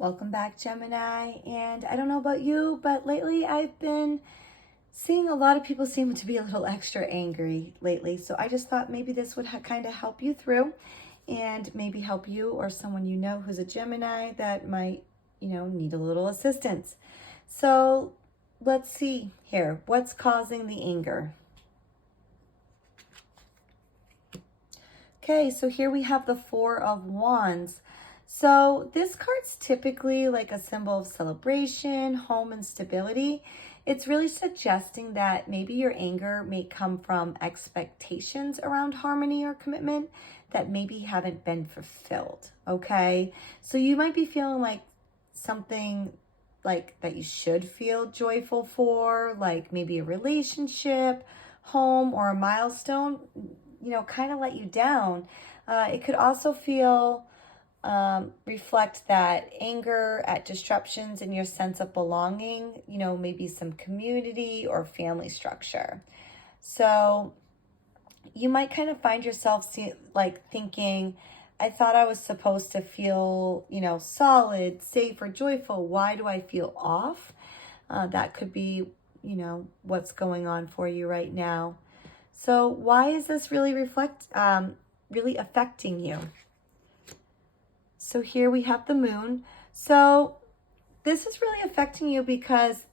Welcome back, Gemini. And I don't know about you, but lately I've been seeing a lot of people seem to be a little extra angry lately. So I just thought maybe this would kind of help you through and maybe help you or someone you know who's a Gemini that might, need a little assistance. So let's see here. What's causing the anger? Okay, so here we have the Four of Wands. So this card's typically like a symbol of celebration, home, and stability. It's really suggesting that maybe your anger may come from expectations around harmony or commitment that maybe haven't been fulfilled, okay? So you might be feeling like something like that you should feel joyful for, like maybe a relationship, home, or a milestone, kind of let you down. It could also reflect that anger at disruptions in your sense of belonging, maybe some community or family structure. So you might kind of find yourself thinking, I thought I was supposed to feel, solid, safe, or joyful. Why do I feel off? That could be, what's going on for you right now. So why is this really really affecting you? So here we have the moon. So this is really affecting you because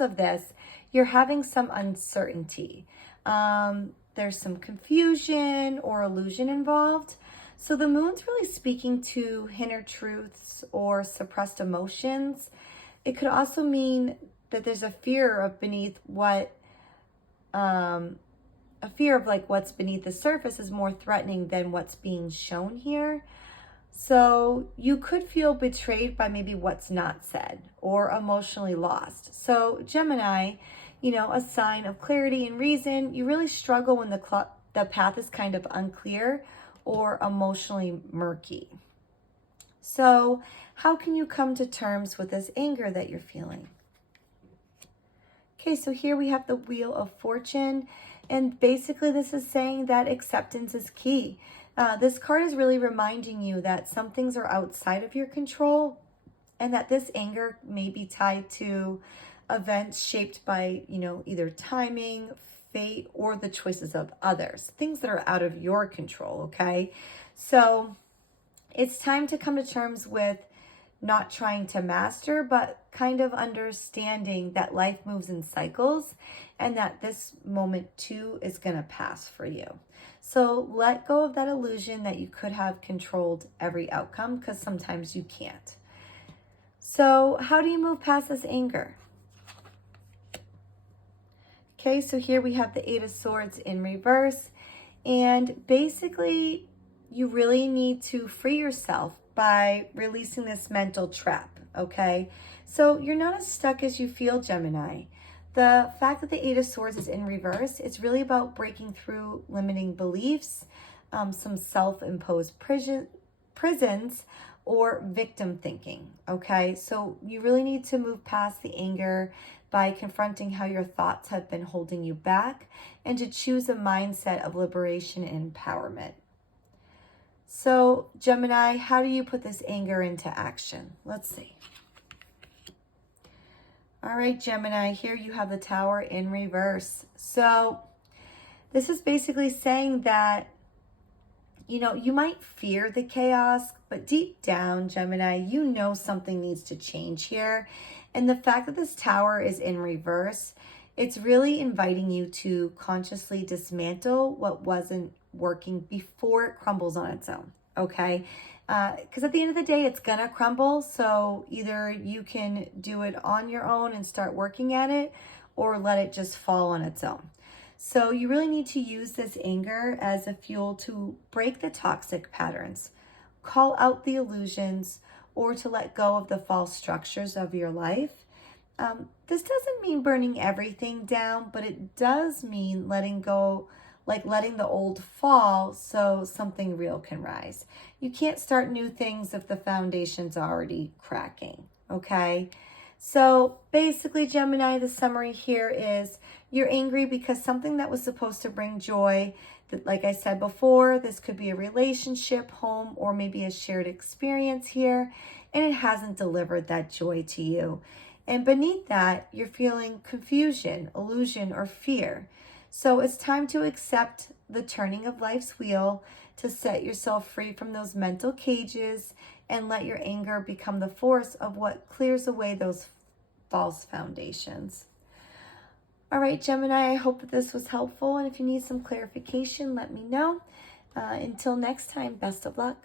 of this, you're having some uncertainty. There's some confusion or illusion involved. So the moon's really speaking to inner truths or suppressed emotions. It could also mean that there's a fear of what's beneath the surface is more threatening than what's being shown here. So you could feel betrayed by maybe what's not said or emotionally lost. So Gemini, a sign of clarity and reason, you really struggle when the path is kind of unclear or emotionally murky. So how can you come to terms with this anger that you're feeling? Okay, so here we have the Wheel of Fortune. And basically this is saying that acceptance is key. This card is really reminding you that some things are outside of your control and that this anger may be tied to events shaped by, either timing, fate, or the choices of others, things that are out of your control, okay? So it's time to come to terms with not trying to master, but kind of understanding that life moves in cycles and that this moment too is going to pass for you. So let go of that illusion that you could have controlled every outcome, because sometimes you can't. So how do you move past this anger? Okay, so here we have the Eight of Swords in reverse. And basically, you really need to free yourself by releasing this mental trap, okay? So you're not as stuck as you feel, Gemini. The fact that the Eight of Swords is in reverse, it's really about breaking through limiting beliefs, some self-imposed prisons, or victim thinking, okay? So you really need to move past the anger by confronting how your thoughts have been holding you back and to choose a mindset of liberation and empowerment. So, Gemini, how do you put this anger into action? Let's see. All right, Gemini, here you have the Tower in reverse. So, this is basically saying that, you might fear the chaos, but deep down, Gemini, you know something needs to change here. And the fact that this Tower is in reverse, it's really inviting you to consciously dismantle what wasn't working before it crumbles on its own, okay? Because at the end of the day, it's gonna crumble. So either you can do it on your own and start working at it, or let it just fall on its own. So you really need to use this anger as a fuel to break the toxic patterns, call out the illusions, or to let go of the false structures of your life. This doesn't mean burning everything down, but it does mean letting go, like letting the old fall so something real can rise. You can't start new things if the foundation's already cracking, okay? So basically, Gemini, the summary here is you're angry because something that was supposed to bring joy Like I said before, this could be a relationship, home, or maybe a shared experience here, and it hasn't delivered that joy to you. And beneath that, you're feeling confusion, illusion, or fear. So it's time to accept the turning of life's wheel, to set yourself free from those mental cages and let your anger become the force of what clears away those false foundations. All right, Gemini, I hope that this was helpful. And if you need some clarification, let me know. Until next time, best of luck.